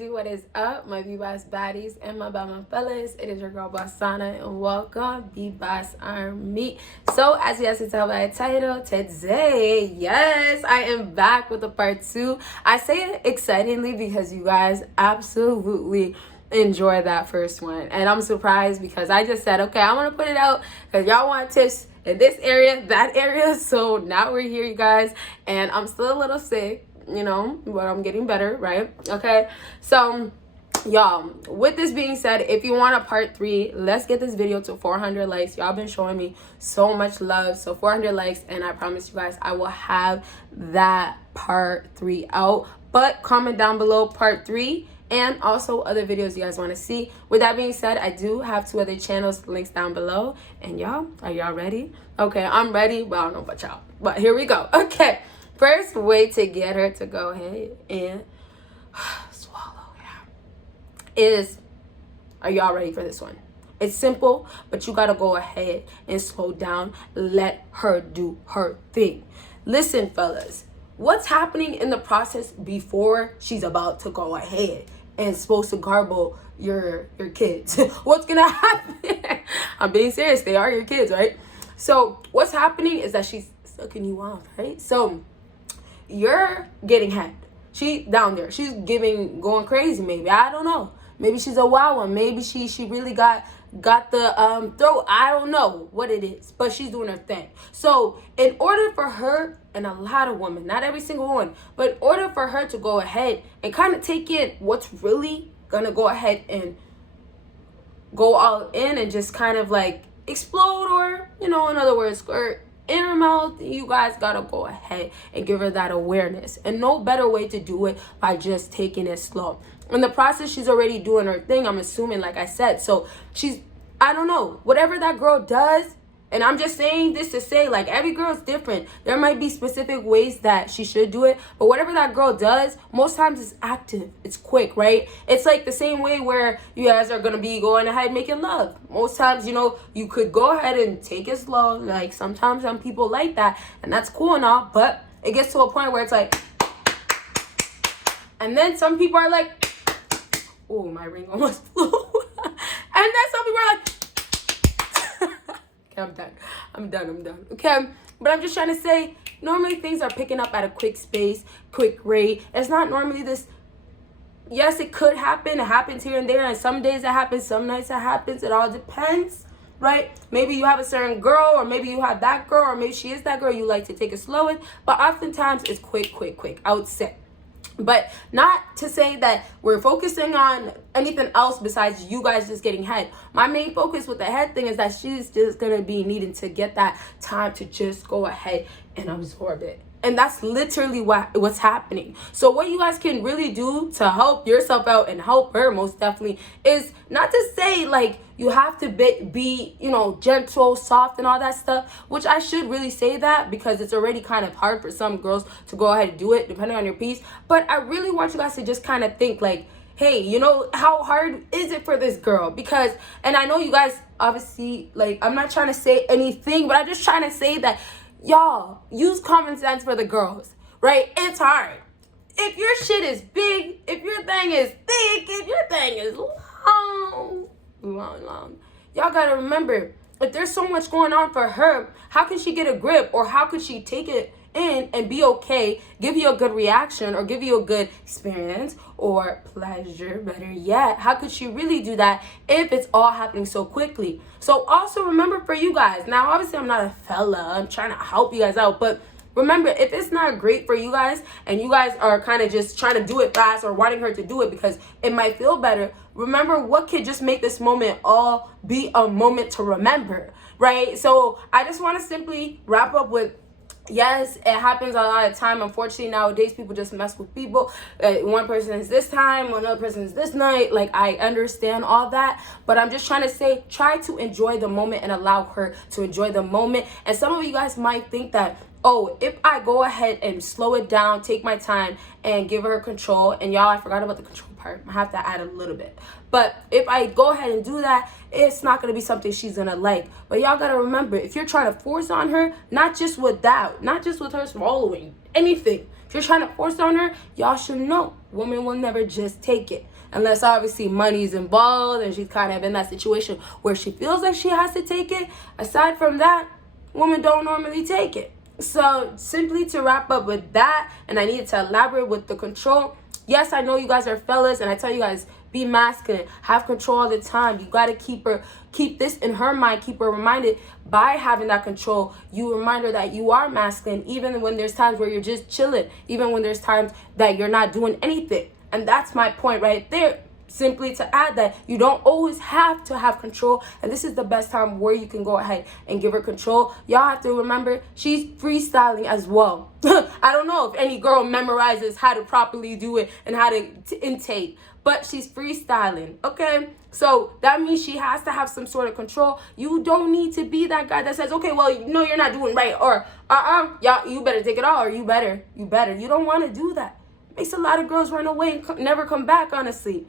it do? What is up, my BBossBaddies and my Bama fellas? It is your girl Bosana, and welcome BBossArmy. So, as you guys can tell by the title, today, yes, I am back with a part 2. I say it excitingly because you guys absolutely enjoy that first one, and I'm surprised because I just said, okay, I want to put it out because y'all want tips in this area, that area. So now we're here, you guys, and I'm still a little sick, you know, but I'm getting better, right? Okay, so y'all, with this being said, if you want a part 3, let's get this video to 400 likes. Y'all been showing me so much love, so 400 likes, and I promise you guys I will have that part 3 out. But comment down below part 3 and also other videos you guys want to see. With that being said, I do have 2 other channels, links down below. And y'all, are y'all ready? Okay, I'm ready, but I don't know about y'all, but here we go. Okay, first way to get her to go ahead and swallow is, are y'all ready for this one? It's simple, but you gotta go ahead and slow down. Let her do her thing. Listen, fellas, what's happening in the process before she's about to go ahead and supposed to garble your kids? What's gonna happen? I'm being serious, they are your kids, right? So what's happening is that she's sucking you off, right? So you're getting head. She down there, she's going crazy, maybe. I don't know. Maybe she's a wild one. Maybe she really got the throat. I don't know what it is, but she's doing her thing. So in order for her, and a lot of women, not every single one, but in order for her to go ahead and kind of take in what's really gonna go ahead and go all in and just kind of like explode, or, you know, in other words, squirt in her mouth, you guys gotta go ahead and give her that awareness. And no better way to do it by just taking it slow. In the process, she's already doing her thing, I'm assuming, like I said. So she's, I don't know, whatever that girl does, and I'm just saying this to say, like, every girl's different. There might be specific ways that she should do it, but whatever that girl does, most times it's active, it's quick, right? It's like the same way where you guys are gonna be going ahead making love. Most times, you know, you could go ahead and take it slow. Like, sometimes some people like that, and that's cool and all, but it gets to a point where it's like, and then some people are like, oh, my ring almost flew. And then some people are like, okay, I'm done, okay? But I'm just trying to say, normally things are picking up at a quick rate. It's not normally this, yes, it could happen. It happens here and there, and some days it happens, some nights it happens. It all depends, right? Maybe you have a certain girl, or maybe you have that girl, or maybe she is that girl you like to take it slow with, but oftentimes it's quick, I would say. But not to say that we're focusing on anything else besides you guys just getting head. My main focus with the head thing is that she's just going to be needing to get that time to just go ahead and absorb it. And that's literally what's happening. So what you guys can really do to help yourself out and help her most definitely is not to say like you have to be, you know, gentle, soft and all that stuff, which I should really say that because it's already kind of hard for some girls to go ahead and do it depending on your piece. But I really want you guys to just kind of think like, hey, you know, how hard is it for this girl? Because, and I know you guys obviously, like, I'm not trying to say anything, but I'm just trying to say that y'all, use common sense for the girls, right? It's hard. If your shit is big, if your thing is thick, if your thing is long, y'all gotta remember, if there's so much going on for her, how can she get a grip, or how could she take it in and be okay, give you a good reaction, or give you a good experience or pleasure, better yet? How could she really do that if it's all happening so quickly? So also remember, for you guys, now obviously I'm not a fella, I'm trying to help you guys out, but remember, if it's not great for you guys and you guys are kind of just trying to do it fast or wanting her to do it because it might feel better, remember what could just make this moment all be a moment to remember, right? So I just want to simply wrap up with, yes, it happens a lot of time. Unfortunately, nowadays, people just mess with people. One person is this time, another person is this night. Like, I understand all that. But I'm just trying to say, try to enjoy the moment and allow her to enjoy the moment. And some of you guys might think that oh, if I go ahead and slow it down, take my time, and give her control, and y'all, I forgot about the control part. I have to add a little bit. But if I go ahead and do that, it's not going to be something she's going to like. But y'all got to remember, if you're trying to force on her, not just with that, not just with her swallowing, anything. If you're trying to force on her, y'all should know, women will never just take it. Unless obviously money's involved and she's kind of in that situation where she feels like she has to take it. Aside from that, women don't normally take it. So simply to wrap up with that, and I needed to elaborate with the control. Yes, I know you guys are fellas, and I tell you guys, be masculine, have control all the time. You got to keep this in her mind, keep her reminded by having that control. You remind her that you are masculine, even when there's times where you're just chilling, even when there's times that you're not doing anything. And that's my point right there. Simply to add that you don't always have to have control, and this is the best time where you can go ahead and give her control. Y'all have to remember, she's freestyling as well. I don't know if any girl memorizes how to properly do it and how to intake, but she's freestyling, okay? So that means she has to have some sort of control. You don't need to be that guy that says, okay, well, no, you're not doing right, or y'all, you better take it all, or you better. You don't want to do that. It makes a lot of girls run away and never come back, honestly.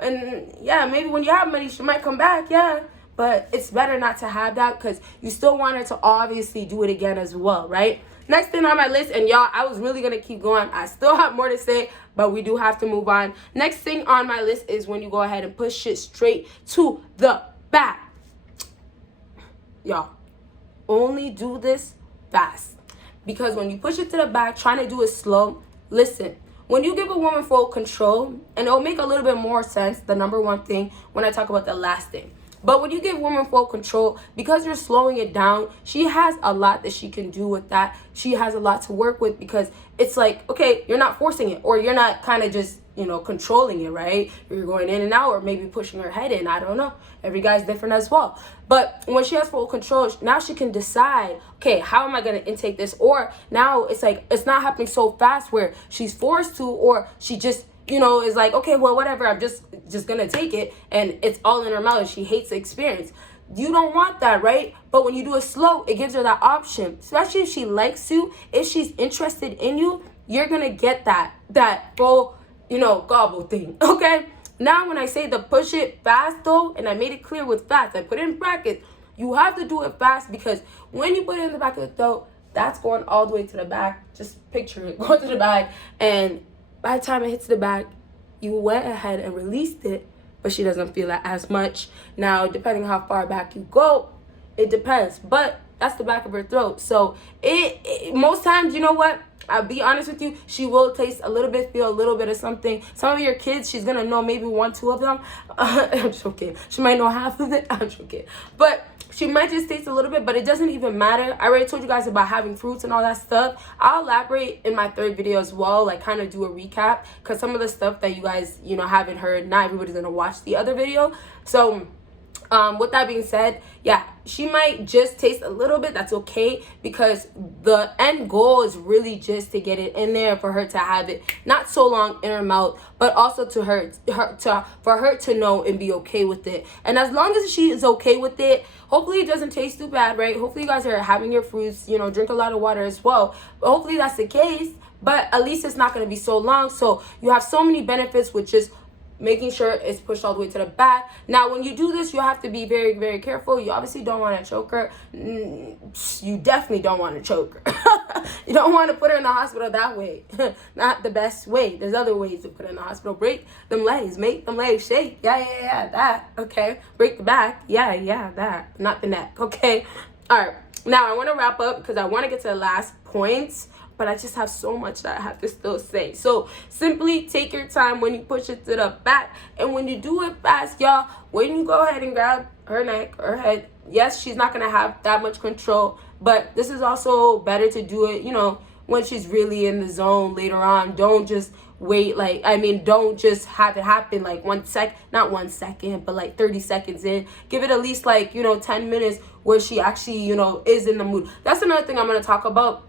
And yeah, maybe when you have money, she might come back, yeah. But it's better not to have that, because you still want her to obviously do it again as well, right? Next thing on my list, and y'all, I was really going to keep going. I still have more to say, but we do have to move on. Next thing on my list is when you go ahead and push it straight to the back. Y'all, only do this fast. Because when you push it to the back, trying to do it slow, listen. When you give a woman full control, and it'll make a little bit more sense, the number one thing, when I talk about the last thing. But when you give women full control, because you're slowing it down, she has a lot that she can do with that. She has a lot to work with, because it's like, okay, you're not forcing it, or you're not kind of just, controlling it, right? You're going in and out, or maybe pushing her head in. I don't know. Every guy's different as well. But when she has full control, now she can decide, okay, how am I going to intake this? Or now it's like, it's not happening so fast where she's forced to, or she just, is like, okay, well, whatever, I'm just going to take it. And it's all in her mouth, and she hates the experience. You don't want that, right? But when you do it slow, it gives her that option. Especially if she likes you, if she's interested in you, you're going to get that full, gobble thing, okay? Now, when I say the push it fast, though, and I made it clear with fast, I put it in brackets, you have to do it fast, because when you put it in the back of the throat, that's going all the way to the back. Just picture it, going to the back, and by the time it hits the back, you went ahead and released it, but she doesn't feel it as much. Now, depending on how far back you go, it depends, but that's the back of her throat. So, it most times, you know what? I'll be honest with you, she will taste a little bit, feel a little bit of something. Some of your kids, she's going to know maybe 1, 2 of them. I'm joking. She might know half of it. I'm joking. But she might just taste a little bit, but it doesn't even matter. I already told you guys about having fruits and all that stuff. I'll elaborate in my third video as well, like kind of do a recap, because some of the stuff that you guys, haven't heard, not everybody's going to watch the other video. So, with that being said, yeah, she might just taste a little bit. That's okay, because the end goal is really just to get it in there, for her to have it not so long in her mouth, but also for her to know and be okay with it. And as long as she is okay with it, hopefully it doesn't taste too bad, right? Hopefully you guys are having your fruits, drink a lot of water as well. But hopefully that's the case, but at least it's not going to be so long. So you have so many benefits with just making sure it's pushed all the way to the back. Now, when you do this, you have to be very, very careful. You obviously don't want to choke her. You definitely don't want to choke her. You don't want to put her in the hospital that way. Not the best way. There's other ways to put her in the hospital. Break them legs. Make them legs shake. Yeah, that. Okay. Break the back. Yeah, that. Not the neck. Okay. All right. Now, I want to wrap up, because I want to get to the last points, but I just have so much that I have to still say. So simply take your time when you push it to the back. And when you do it fast, y'all, when you go ahead and grab her neck or her head, yes, she's not going to have that much control. But this is also better to do it, when she's really in the zone later on. Don't just wait, don't just have it happen like not 1 second, but like 30 seconds in. Give it at least 10 minutes where she actually, is in the mood. That's another thing I'm going to talk about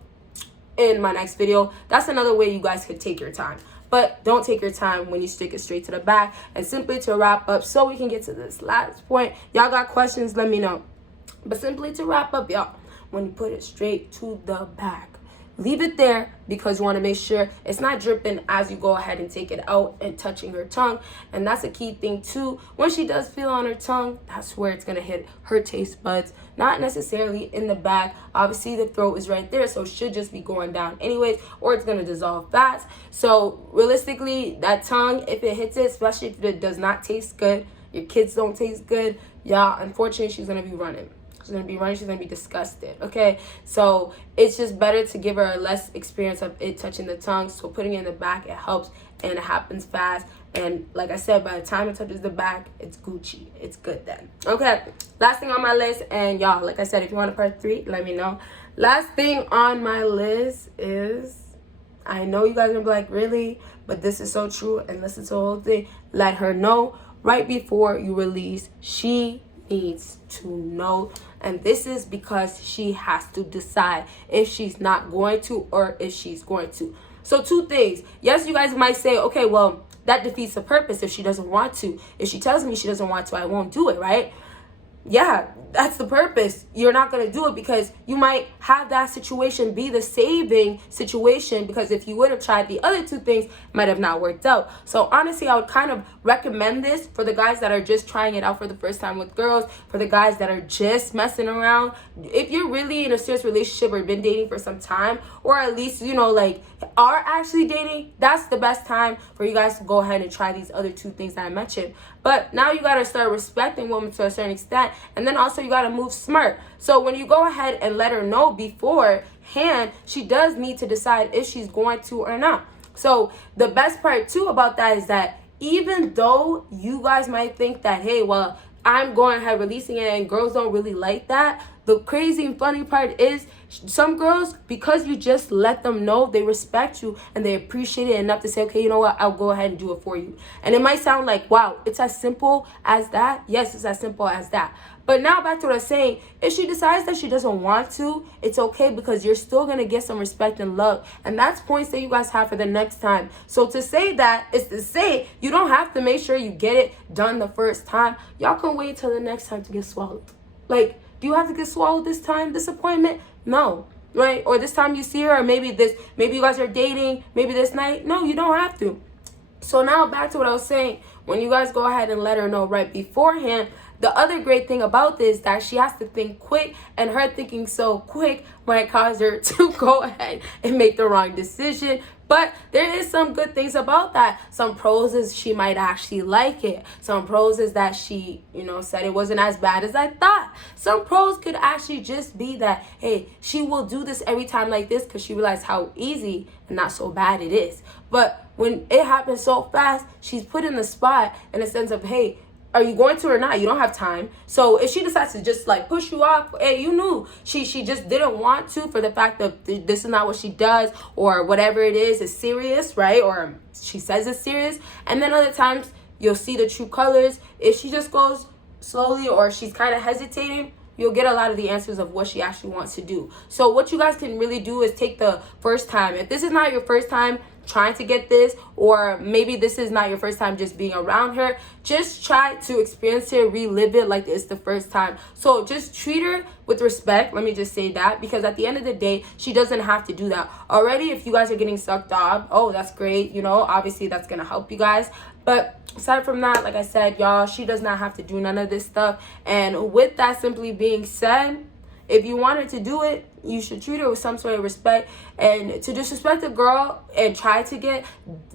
in my next video. That's another way you guys could take your time, but don't take your time when you stick it straight to the back. And simply to wrap up, so we can get to this last point, y'all got questions, let me know. But simply to wrap up, y'all, when you put it straight to the back, leave it there because you want to make sure it's not dripping as you go ahead and take it out and touching her tongue. And that's a key thing too. When she does feel on her tongue, that's where it's going to hit her taste buds, not necessarily in the back. Obviously the throat is right there, so it should just be going down anyways, or it's going to dissolve fast. So realistically, that tongue, if it hits it, especially if it does not taste good, your kids don't taste good, y'all, unfortunately she's going to be running. She's going to be running. She's going to be disgusted. Okay. So it's just better to give her less experience of it touching the tongue. So putting it in the back, it helps and it happens fast. And like I said, by the time it touches the back, it's Gucci. It's good then. Okay. Last thing on my list. And y'all, like I said, if you want a part 3, let me know. Last thing on my list is, I know you guys are going to be like, really? But this is so true. And listen to the whole thing. Let her know right before you release. She needs to know. And this is because she has to decide if she's not going to or if she's going to. So 2 things. Yes, you guys might say, okay, well, that defeats the purpose if she doesn't want to. If she tells me she doesn't want to, I won't do it, right? Yeah, that's the purpose. You're not going to do it because you might have that situation be the saving situation, because if you would have tried the other 2 things, it might have not worked out. So honestly, I would kind of recommend this for the guys that are just trying it out for the first time with girls, for the guys that are just messing around. If you're really in a serious relationship or been dating for some time, or at least, you know, like are actually dating, that's the best time for you guys to go ahead and try these other 2 things that I mentioned. But now you got to start respecting women to a certain extent. And then also you got to move smart. So when you go ahead and let her know beforehand, she does need to decide if she's going to or not. So the best part too about that is that even though you guys might think that, hey, well, I'm going ahead releasing it and girls don't really like that, the crazy and funny part is some girls, because you just let them know, they respect you and they appreciate it enough to say, okay, you know what, I'll go ahead and do it for you. And it might sound like, wow, it's as simple as that. Yes, it's as simple as that. But now back to what I was saying, if she decides that she doesn't want to, it's okay, because you're still going to get some respect and love. And that's points that you guys have for the next time. So to say that is to say you don't have to make sure you get it done the first time. Y'all can wait till the next time to get swallowed. Like, do you have to get swallowed this time? Disappointment? No. Right? Or this time you see her, or maybe you guys are dating, maybe this night. No, you don't have to. So now back to what I was saying. When you guys go ahead and let her know right beforehand, the other great thing about this is that she has to think quick, and her thinking so quick might cause her to go ahead and make the wrong decision. But there is some good things about that. Some pros is she might actually like it. Some pros is that she, said it wasn't as bad as I thought. Some pros could actually just be that, hey, she will do this every time like this because she realized how easy and not so bad it is. But when it happens so fast, she's put in the spot in a sense of, hey, are you going to or not? You don't have time. So if she decides to just like push you off, hey, you knew she just didn't want to, for the fact that this is not what she does, or whatever it is serious, right? Or she says it's serious. And then other times you'll see the true colors. If she just goes slowly, or she's kind of hesitating, you'll get a lot of the answers of what she actually wants to do. So what you guys can really do is take the first time. If this is not your first time trying to get this, or maybe this is not your first time just being around her, just try to experience it, relive it like it's the first time. So just treat her with respect. Let me just say that, because at the end of the day, she doesn't have to do that. Already, if you guys are getting sucked off, oh, that's great. Obviously that's gonna help you guys. But aside from that, like I said, y'all, she does not have to do none of this stuff. And with that simply being said, if you want her to do it, you should treat her with some sort of respect. And to disrespect a girl and try to get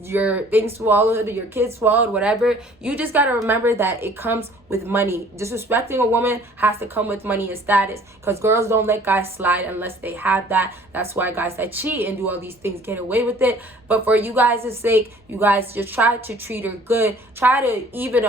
your things swallowed, or your kids swallowed, whatever, you just got to remember that it comes with money. Disrespecting a woman has to come with money and status, because girls don't let guys slide unless they have that. That's why guys that cheat and do all these things get away with it. But for you guys' sake, you guys just try to treat her good. Try to even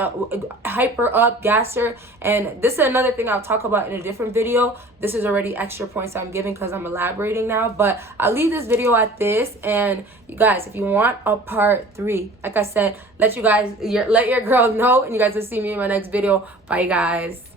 hype her up, gas her. And this is another thing I'll talk about in a different video. This is already extra points I'm giving because I'm elaborating now. But I'll leave this video at this. And you guys, if you want a part 3, like I said, let your girl know, and you guys will see me in my next video. Bye, guys.